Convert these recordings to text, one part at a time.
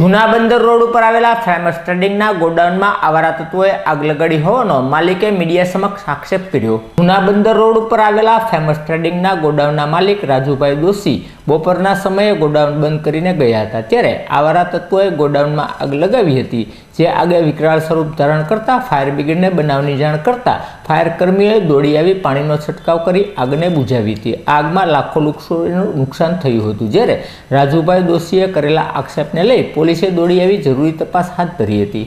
જૂના બંદર રોડ ઉપર આવેલા ફેમસ ટ્રેડિંગના ગોડાઉનમાં આવારા તત્વોએ આગ લગાડી હોવાનો માલિકે મીડિયા સમક્ષ આક્ષેપ કર્યો. જૂના બંદર રોડ ઉપર આવેલા ફેમસ ટ્રેડિંગના ગોડાઉનના માલિક રાજુભાઈ દોશી બપોરના સમયે ગોડાઉન બંધ કરીને ગયા હતા. ત્યારે આવારા તત્વોએ ગોડાઉનમાં આગ લગાવી હતી. જે આગે વિકરાળ સ્વરૂપ ધારણ કરતા ફાયર બ્રિગેડને બનાવની જાણ કરતા ફાયર કર્મીઓએ દોડી આવી પાણીનો છંટકાવ કરી આગને બુઝાવી હતી. આગમાં લાખો નુકસાન થયું હતું. જ્યારે રાજુભાઈ દોશીએ કરેલા આક્ષેપને લઈ પોલીસે દોડી આવી જરૂરી તપાસ હાથ ધરી હતી.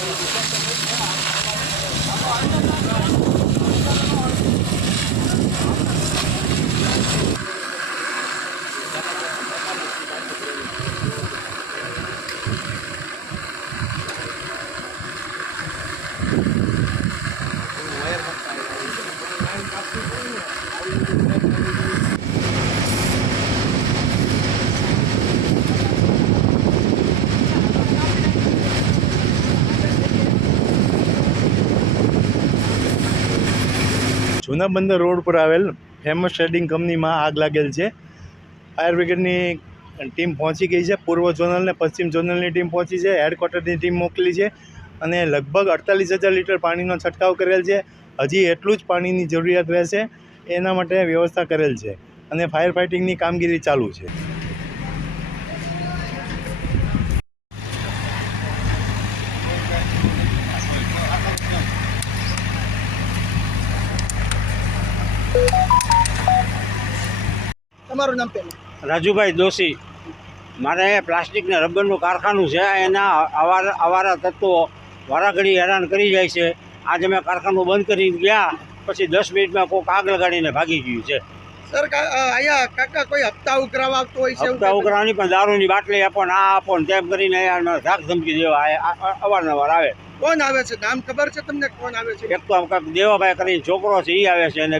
બંધ કરાવી જૂના બંદર રોડ પર આવેલ ફેમસ ટ્રેડિંગ કંપનીમાં આગ લાગેલ છે. ફાયર બ્રિગેડની ટીમ પહોંચી ગઈ છે. પૂર્વ ઝોનલ ને પશ્ચિમ ઝોનલની ટીમ પહોંચી છે. હેડક્વાર્ટરની ટીમ મોકલી છે અને લગભગ અડતાલીસ હજાર લીટર પાણીનો છંટકાવ કરેલ છે. હજી એટલું જ પાણીની જરૂરિયાત રહેશે. એના માટે વ્યવસ્થા કરેલ છે અને ફાયર ફાઇટિંગની કામગીરી ચાલુ છે. તમારું નામ પેલું રાજુભાઈ દોશી. મારે પ્લાસ્ટિકને રબરનું કારખાનું છે એના અવારા અવારા તત્વો વારાઘડી હેરાન કરી જાય છે. આજે મેં કારખાનું બંધ કરી ગયા પછી દસ મિનિટમાં કોઈક આગ લગાડીને ભાગી ગયું છે. સર અહીંયા કાકા કોઈ હપ્તા ઉઘરાવા આવતો હોય છે હપ્તા? ઉઘરાવાની પણ દારૂની બાટલી આપો ને આ આપો ને તેમ કરીને અહીંયા ધાક ધમકી દેવા અવારનવાર આવે. કોણ આવે છે? નામ ખબર છે તમને કોણ આવે છે? એક તો દેવાભાઈ કરીને છોકરો છે એ આવે છે અને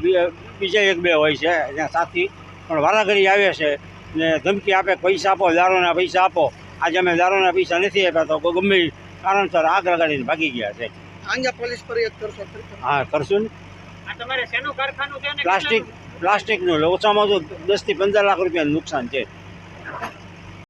બીજા એક બે હોય છે એના સાથી. પણ વારાઘડી આવે છે ને ધમકી આપે પૈસા આપો દારૂના પૈસા આપો. આજે અમે દારૂના પૈસા નથી આપ્યા તો ગમે કારણસર આગ લગાડીને ભાગી ગયા છે. અહીંયા પોલીસ ફરિયાદ કરશો હા કરશું ને. પ્લાસ્ટિક પ્લાસ્ટિકનું ઓછામાં ઓછું દસથી પંદર લાખ રૂપિયાનું નુકસાન છે.